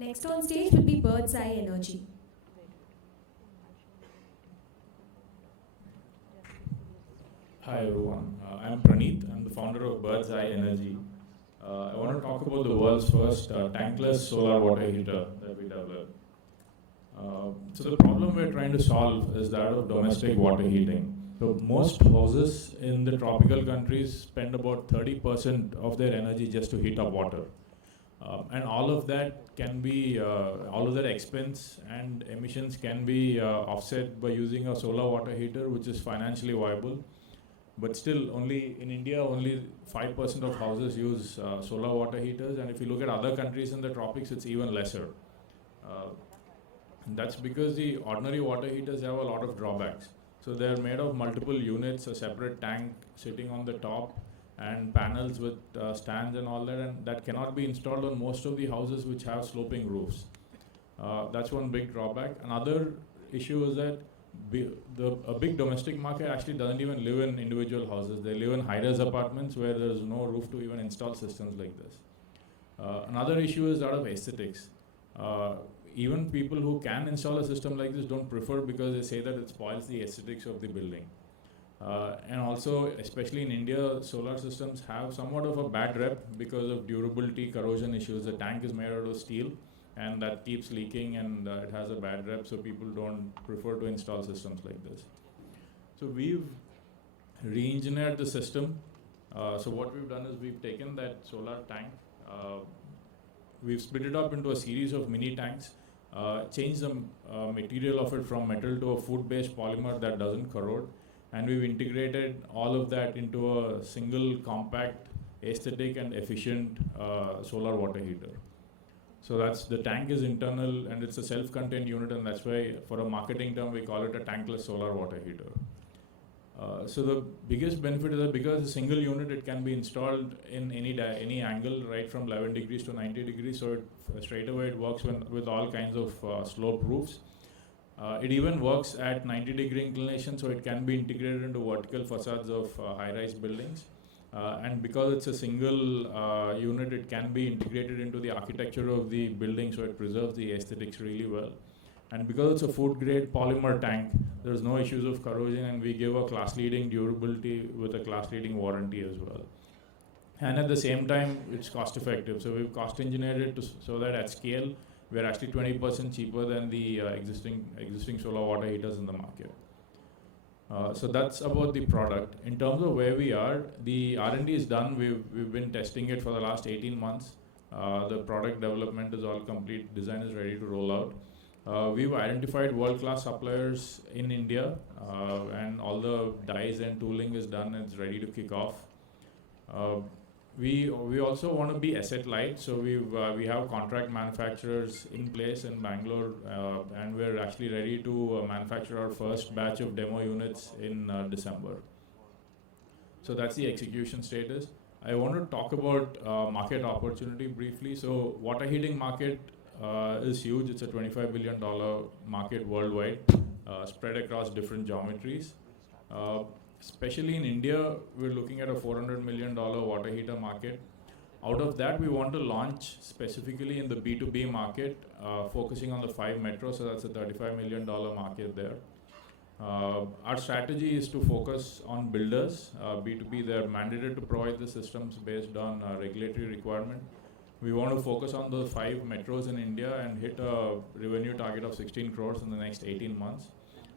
Next on stage will be Bird's Eye Energy. Hi everyone, I'm Praneeth. I'm the founder of Bird's Eye Energy. I want to talk about the world's first tankless solar water heater that we developed. So the problem we're trying to solve is that of domestic water heating. So most houses in the tropical countries spend about 30% of their energy just to heat up water. And all of that can be, all of that expense and emissions can be offset by using a solar water heater, which is financially viable. But still, only in India, only 5% of houses use solar water heaters. And if you look at other countries in the tropics, it's even lesser. That's because the ordinary water heaters have a lot of drawbacks. So they're made of multiple units, a separate tank sitting on the top, and panels with stands and all that, and that cannot be installed on most of the houses which have sloping roofs. That's one big drawback. Another issue is that a big domestic market actually doesn't even live in individual houses. They live in high-rise apartments where there's no roof to even install systems like this. Another issue is that of aesthetics. Even people who can install a system like this don't prefer because they say that it spoils the aesthetics of the building. And also, especially in India, solar systems have somewhat of a bad rep because of durability, corrosion issues. The tank is made out of steel, and that keeps leaking, and it has a bad rep, so people don't prefer to install systems like this. So we've re-engineered the system. So what we've done is we've taken that solar tank, we've split it up into a series of mini tanks, changed the material of it from metal to a food-based polymer that doesn't corrode, and we've integrated all of that into a single compact, aesthetic and efficient solar water heater. So that's, the tank is internal and it's a self-contained unit, and that's why for a marketing term we call it a tankless solar water heater. So the biggest benefit is that because it's a single unit, it can be installed in any angle, right from 11 degrees to 90 degrees, so straight away it works with all kinds of sloped roofs. It even works at 90-degree inclination, so it can be integrated into vertical facades of high-rise buildings. And because it's a single unit, it can be integrated into the architecture of the building, so it preserves the aesthetics really well. And because it's a food-grade polymer tank, there's no issues of corrosion, and we give a class-leading durability with a class-leading warranty as well. And at the same time, it's cost-effective. So we've cost-engineered it so that at scale, we're actually 20% cheaper than the existing solar water heaters in the market. So that's about the product. In terms of where we are, the R&D is done. We've been testing it for the last 18 months. The product development is all complete. Design is ready to roll out. We've identified world-class suppliers in India, and all the dies and tooling is done. It's ready to kick off. We also want to be asset light, so we have contract manufacturers in place in Bangalore, and we're actually ready to manufacture our first batch of demo units in December. So that's the execution status. I want to talk about market opportunity briefly. So water heating market is huge. It's a $25 billion market worldwide, spread across different geometries. Especially in India, we're looking at a $400 million water heater market. Out of that, we want to launch specifically in the B2B market, focusing on the 5 metros, so that's a $35 million market there. Our strategy is to focus on builders. B2B, they're mandated to provide the systems based on regulatory requirement. We want to focus on the 5 metros in India and hit a revenue target of 16 crores in the next 18 months.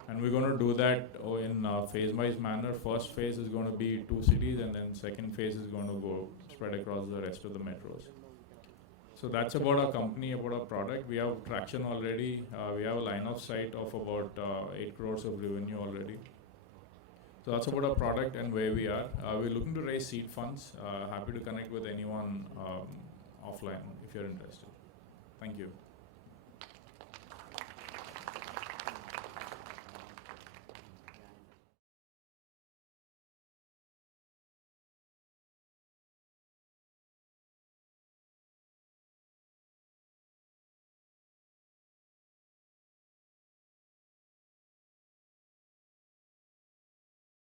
And we're going to do that in a phase-wise manner. First phase is going to be 2 cities, and then second phase is going to go spread across the rest of the metros. So that's about our company, about our product. We have traction already. We have a line of sight of about 8 crores of revenue already. So that's about our product and where we are. We're looking to raise seed funds. Happy to connect with anyone offline if you're interested. Thank you.